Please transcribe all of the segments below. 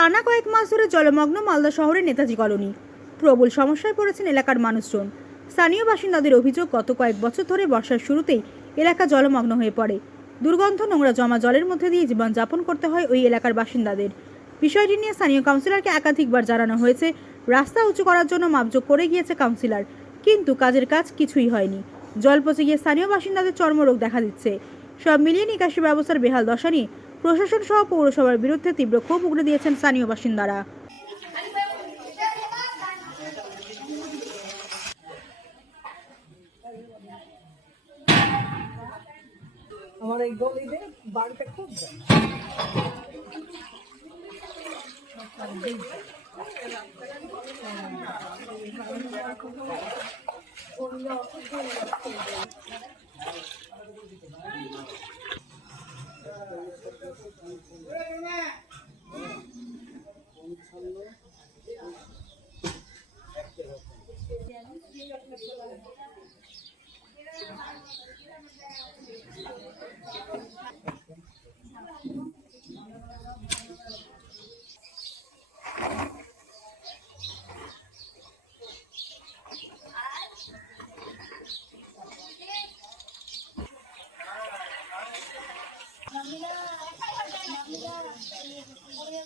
টানা কয়েক মাস ধরে জলমগ্ন মালদা শহরের নেতাজি কলোনি। প্রবল সমস্যায় পড়েছেন এলাকার মানুষজন। স্থানীয় বাসিন্দাদের অভিযোগ, গত কয়েক বছর ধরে বর্ষার শুরুতেই এলাকা জলমগ্ন হয়ে পড়ে। দুর্গন্ধ, নোংরা জমা জলের মধ্যে দিয়ে জীবনযাপন করতে হয় ওই এলাকার বাসিন্দাদের। বিষয়টি নিয়ে স্থানীয় কাউন্সিলরকে একাধিকবার জানানো হয়েছে। রাস্তা উঁচু করার জন্য মাপযোগ করে গিয়েছে কাউন্সিলর, কিন্তু কাজের কাজ কিছুই হয়নি। জল পচে গিয়ে স্থানীয় বাসিন্দাদের চর্মরোগ দেখা দিচ্ছে। সব মিলিয়ে নিকাশি ব্যবস্থার বেহাল দশা নিয়ে প্রশাসন সহ পৌরসভার বিরুদ্ধে তীব্র ক্ষোভ উগড়ে দিয়েছেন স্থানীয় বাসিন্দারা। আমার এই গলিতে বাড়িতে খুব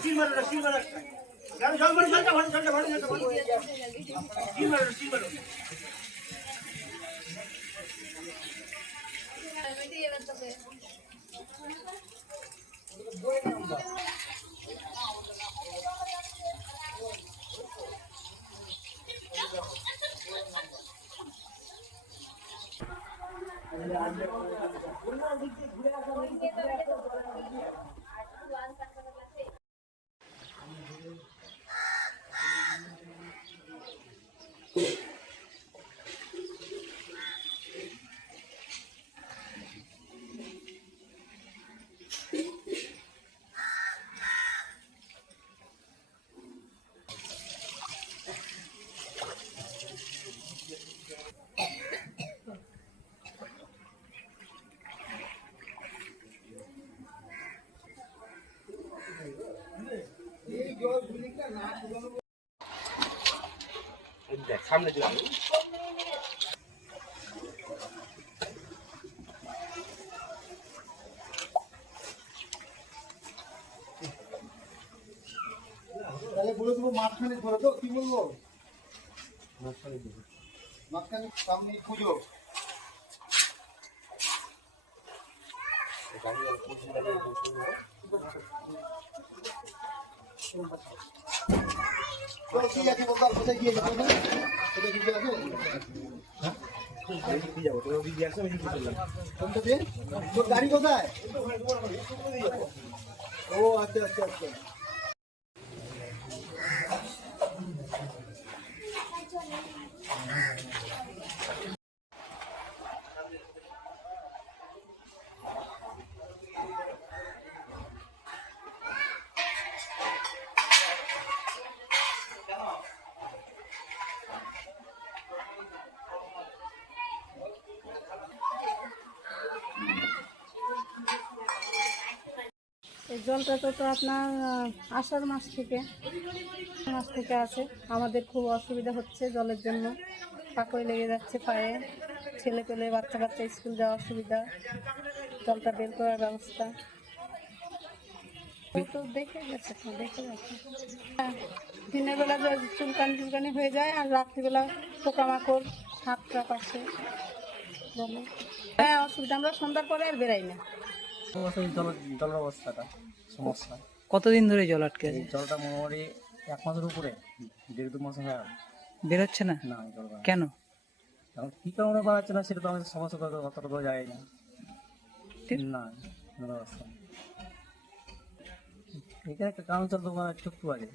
স্টিল মারো স্টিল মারো। গাড়ি জল মারো জলটা ভালো জলটা ভালো জলটা ভালো স্টিল মারো। মারো দেখ সামনে তাহলে বলে দেবো মাঝখানে ধরে তো কি বলব? মাঝখানে সামনে পুজো গাড়ি কোথায় ও আচ্ছা আচ্ছা আচ্ছা এই জলটা তো তো আপনার আষাঢ় মাস থেকে মাস থেকে আছে। আমাদের খুব অসুবিধা হচ্ছে জলের জন্য। পাকড়ে লেগে যাচ্ছে পায়ে। ছেলে পেলে, বাচ্চা বাচ্চা স্কুল যাওয়া অসুবিধা। জলটা বের করার ব্যবস্থা। তো দেখে গেছে দেখে গেছে। দিনের বেলা চুলকানি চুলকানি হয়ে যায়, আর রাত্রিবেলা পোকামাকড় হাত টাপ আসে হ্যাঁ অসুবিধা। আমরা সন্ধ্যার পরে আর বেরাই না। জলের অবস্থাটা সমস্যা। কতদিন ধরে জল আটকে আছে? জলটা মোটামুটি এক মাসের উপরে দেড় দু মাস হয়ে গেল। বেরোচ্ছে না? না জল কেন? এখন কি কারণে বাড়াচ্ছে না সেটা তো আমাদের সমস্যা তো অতটা তো যায় না না। এখানে একটা কারণ চল তো মানে ছোট্ট আছে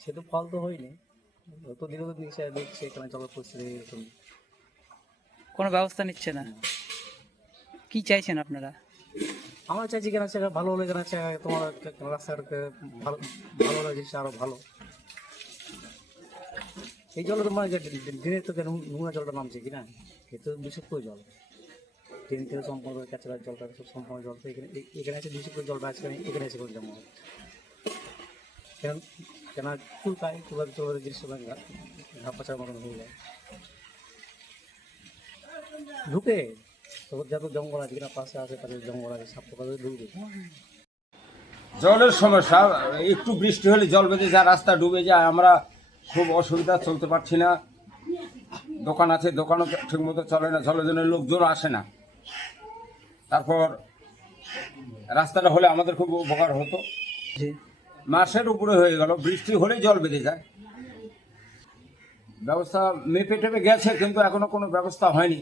সে তো ফল তো হয়নি। অত দিনে তো দিচ্ছে দেখছে এখানে জলের পরিস্থিতি কোনো ব্যবস্থা নিচ্ছে না। কি চাইছেন আপনারা? আমরা চাইছি কেন সেটা ভালো হলে কেন সে তোমার রাস্তাটাকে ভালো ভালো লাগছে আরও ভালো। এই জলে তোমার দিনে তো কেন নোংরা জলটা নামছে কি না? এ তো জল। ট্রেন থেকে সম্পূর্ণ কাছাড়া জলটা সব সম্পূর্ণ জল। তো এখানে এখানে এসে বিষাক্ত জলটা আছে এখানে এসে করে জমা। কেন কেন চুলকায় চুলাতে চুলাতে গ্রীষ্মকাল ঘা পাচার মতন হয়ে যায়। ঢুকে। তো যত জঙ্গল আছে কিনা পাশে আশেপাশে জঙ্গল আছে সাপ পোকা ঢুকবে জলের সমস্যা একটু বৃষ্টি হলে জল বেঁধে যায় রাস্তা ডুবে যায় আমরা খুব অসুবিধা চলতে পারছি না। দোকান আছে দোকানও ঠিকমতো চলে না জলের জন্য লোকজন আসে না। তারপর রাস্তাটা হলে আমাদের খুব উপকার হতো। মাসের উপরে হয়ে গেল বৃষ্টি হলেই জল বেঁধে যায়। ব্যবস্থা মেপে টেপে গেছে কিন্তু এখনও কোনো ব্যবস্থা হয়নি।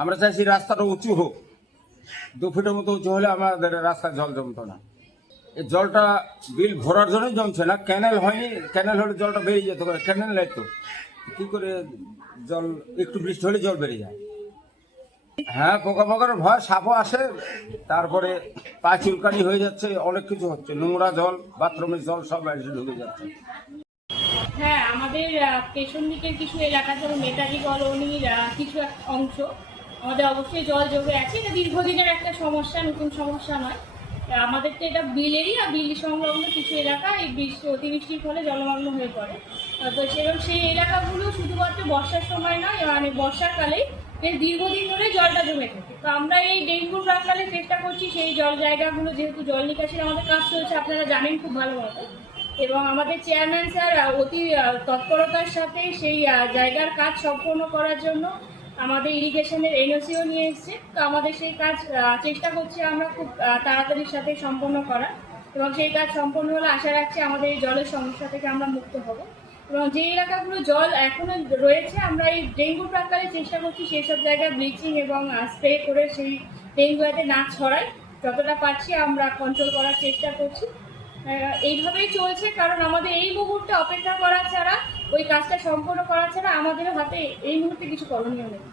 আমরা চাইছি রাস্তাটা উঁচু হোক। দু ফুটের মতো উঁচু হলে আমাদের রাস্তায় জল জমতো না। এই জলটা বিল ভরার জন্যই জমছে না। ক্যানেল হয়নি, ক্যানেল হলে জলটা বেরিয়ে যেত ক্যানেল নেই তো। কী করে জল, একটু বৃষ্টি হলে জল বেরিয়ে যায়। হ্যাঁ পোকা পোকার ভয়, সাপও আসে। তারপরে পা চুলকানি হয়ে যাচ্ছে, অনেক কিছু হচ্ছে। নোংরা জল, বাথরুমের জল সব এসে ঢুকে যাচ্ছে। হ্যাঁ আমাদের পেছন দিকের কিছু এলাকা যেমন নেতাজি কলোনির কিছু অংশ আমাদের অবশ্যই জল জমে আছে এটা দীর্ঘদিনের একটা সমস্যা, নতুন সমস্যা নয়। আমাদের তো এটা বিলেরই এরিয়া বিল সংলগ্ন কিছু এলাকা, এই বৃষ্টি অতিবৃষ্টির ফলে জলমগ্ন হয়ে পড়ে। তো সেরকম সেই এলাকাগুলো শুধুমাত্র বর্ষার সময় নয় মানে বর্ষাকালে বেশ দীর্ঘদিন ধরে জলটা জমে থাকে। তো আমরা এই ডেঙ্গু প্রাকালে চেষ্টা করছি সেই জল জায়গাগুলো, যেহেতু জল নিকাশির আমাদের কাজ চলছে, আপনারা জানেন খুব ভালো মতো। এবং আমাদের চেয়ারম্যান স্যার অতি তৎপরতার সাথে সেই জায়গার কাজ সম্পন্ন করার জন্য আমাদের ইরিগেশনের এনওসিও নিয়ে এসছে। তো আমাদের সেই কাজ চেষ্টা করছি আমরা খুব তাড়াতাড়ির সাথে সম্পন্ন করা এবং সেই কাজ সম্পন্ন হলে আশা রাখছি আমাদের এই জলের সমস্যা থেকে আমরা মুক্ত হব। এবং যে এলাকাগুলো জল এখনও রয়েছে, আমরা এই ডেঙ্গু প্রাকারে চেষ্টা করছি সেই সব জায়গায় ব্লিচিং এবং স্প্রে করে সেই ডেঙ্গু যাতে না ছড়ায় যতটা পারছি আমরা কন্ট্রোল করার চেষ্টা করছি। এইভাবেই চলছে, কারণ আমাদের এই মুহূর্তে অপেক্ষা করা ছাড়া ওই কাজটা সম্পূর্ণ করা ছাড়া আমাদের হাতে এই মুহূর্তে কিছু করণীয় নেই।